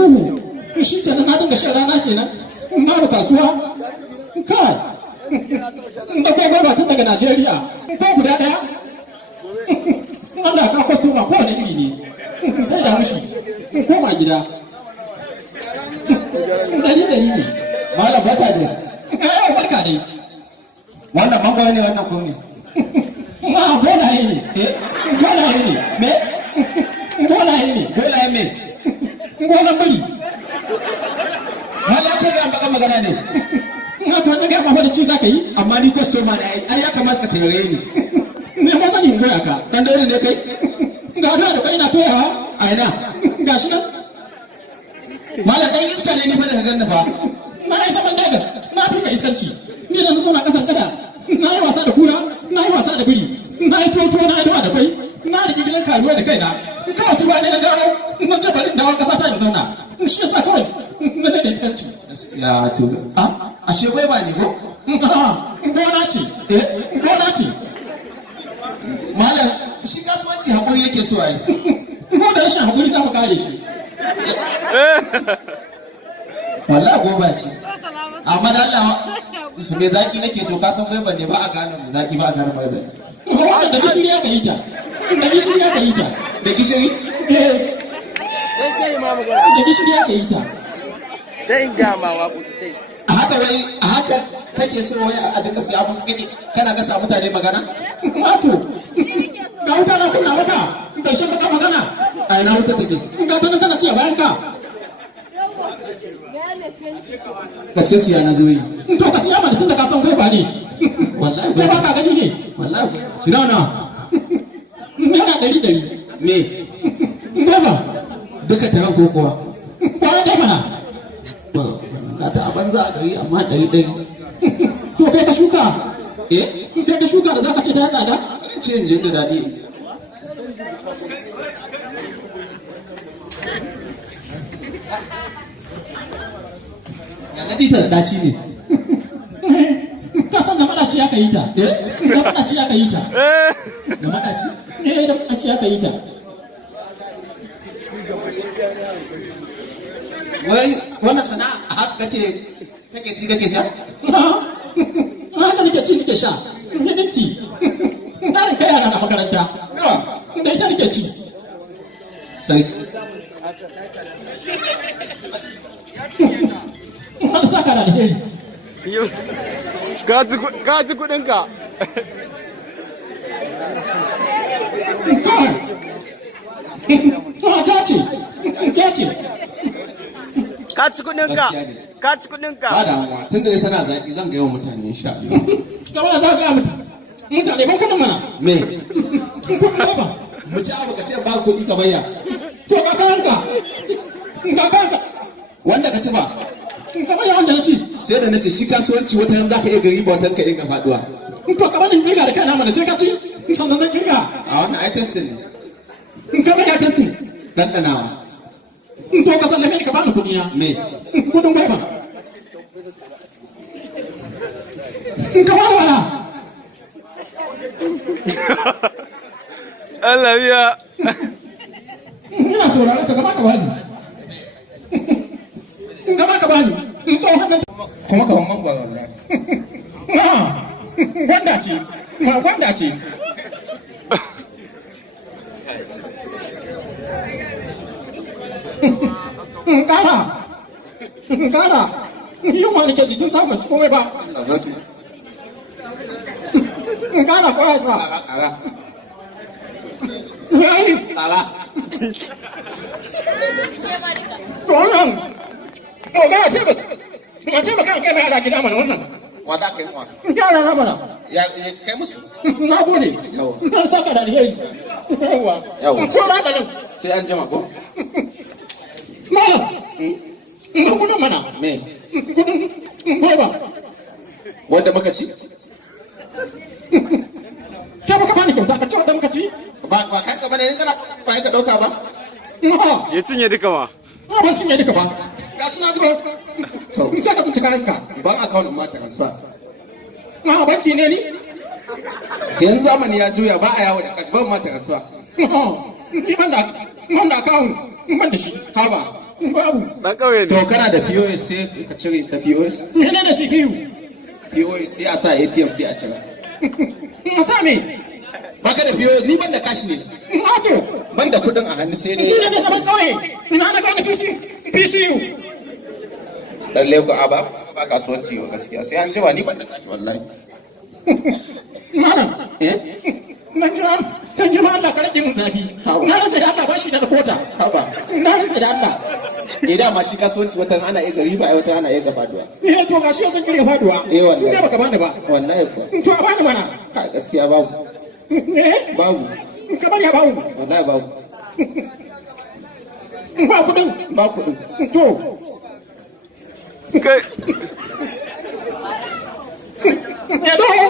Isuhu shi kenan na dinga shan rana kenan in ba kasuwa kai da kai ba tun daga Najeriya ko guda daya Allah ka kwastoma ko wani iri ne sai da mushi koma gida dari ne malam barka da barka dai wannan mangwaro ne wannan kuma ma bolaye ne bolaye ne me bolaye ne bolaye me gonan bari malam ka ga baka magana ne na to na ga ba da ci zaka yi amma ni customer ne ai ya kamata ka tare ni ne ma zan yi goya ka dan dole ne kai ga da kai na toya a ina gashi nan malam dan iska ne ni fa da ganna fa na yi zaman Lagos na fi ka iskanci ni da na zo na kasan kada na yi wasa da kura na yi wasa da biri na yi toto na yi dawa da kai na da gigilan karuwa da kaina kawai tuba ne na dawo na ce bari dawo kasa ta in zauna shi yasa kawai na da iskanci ya to a she bai ba ni ko gona ce gona ce malam shi kasuwanci hakuri yake so ai ko da rashin hakuri za mu kare shi wallahi goba ce amma da Allah me zaki nake so ka san bai banne ba a gane me zaki ba a gane bai bai wannan da gishiri ya kai ta da gishiri ya kai ta da gishiri da gishiri ya kai ta sai in ga ma wa ku sai a haka wai a haka kake so wai a dinga sai abun kike kana ga sa mutane magana wato ga wuta na kunna maka karshen baka magana a ina wuta take ga ta tana ci a bayan ka ka ce siya na zo yi to ka siya mana tunda ka san kai ba ne wallahi kai ba ka gani ne wallahi sina na yana dari me goma duka taron ko kuwa kwana dai mana ka ta a banza a ɗari amma ɗari to kai ka shuka eh kai ka shuka da zaka ce ta tsada cin jin da daɗi na ɗita da ɗaci ne ka san da madaci aka yi ta da madaci aka yi ta da maɗaci da madaci aka yi ta wai wannan sana'a a haka kake ci kake sha haka nake ci nake sha ne ninki ɗarin kai yara na makaranta da ita nake ci sai wanda sa ka da alheri ka ci kudinka ta ce ka ci kudinka ka ci kudinka ba da hawa tun da tana zaki zan ga yawan mutane insha Allah kamar za ka ga mutane ba kudin mana me kudin ba mu ci abu ka ce ba kuɗi ka bayya to ka kanka wanda ka ci ba kamar yawan da na ci sai da nace shi kasuwanci wata yanzu zaka iya gari ba wata ka iya faduwa to kamar in kirga da kana mana sai ka ci sannan zan kirga a wannan ai testing in kamar ya testin dandanawa to ka sallame ni ka bani kuɗi na me kudin gwaiba in ka bani wala Allah ya ina sauraron ka gaba ka bani in gaba ka bani in tsohon nan kuma ka mamman ba wallahi gwanda ce kara yin wani ke jikin samun ci komai ba kara kwaya ba yayi tsara to wannan ko ga ce ba ma ce ba kan kai na gida mana wannan wa za ka yi wa yara na mana ya kai musu na gode na saka da alheri yawa so na da nan sai an jima ko malam kudin mana me kudin gwaiba wanda muka ci ke baka bani kyauta ka ce wanda muka ci ba kanka bane in kana ba ka dauka ba ya cinye duka ma ban cinye duka ba ga shi na zuba to in ce ka tuntuka hanka ban account ma transfer banki ne ni yanzu zamani ya juya ba a yawo da kashi ban ma transfer ni ban da akawun ban da shi haba babu. Dan kauye To ne. kana da POS sai ka cire ta POS? Mene da CPU? POS sai a sa ATM sai a cire. Na sa me? Baka da POS ni ban da cash ne. Wato, Ban da kudin a hannu sai ni dai. ne da zaman kauye. Ina da gane PCU. Lalle ko aba ba kasuwanci ba gaskiya sai an jima ni ban da cash wallahi. Malam, Eh? nan jira Allah ka rage mun zafi. Na rantsa da Allah ba shi da kota. Haba. Na rantsa da Allah. Da ma shi kasuwanci wata ana iya gari ba wata ana iya gabaduwa. To gashi yau zan kirga faduwa. Wallahi. Tun da baka bani ba. Wallahi ko. To a bani mana. Ka gaskiya babu. Babu. Kamar ya bawu. Wallahi babu. Ba kudin. Ba kudin. To. Kai. Ya dawo.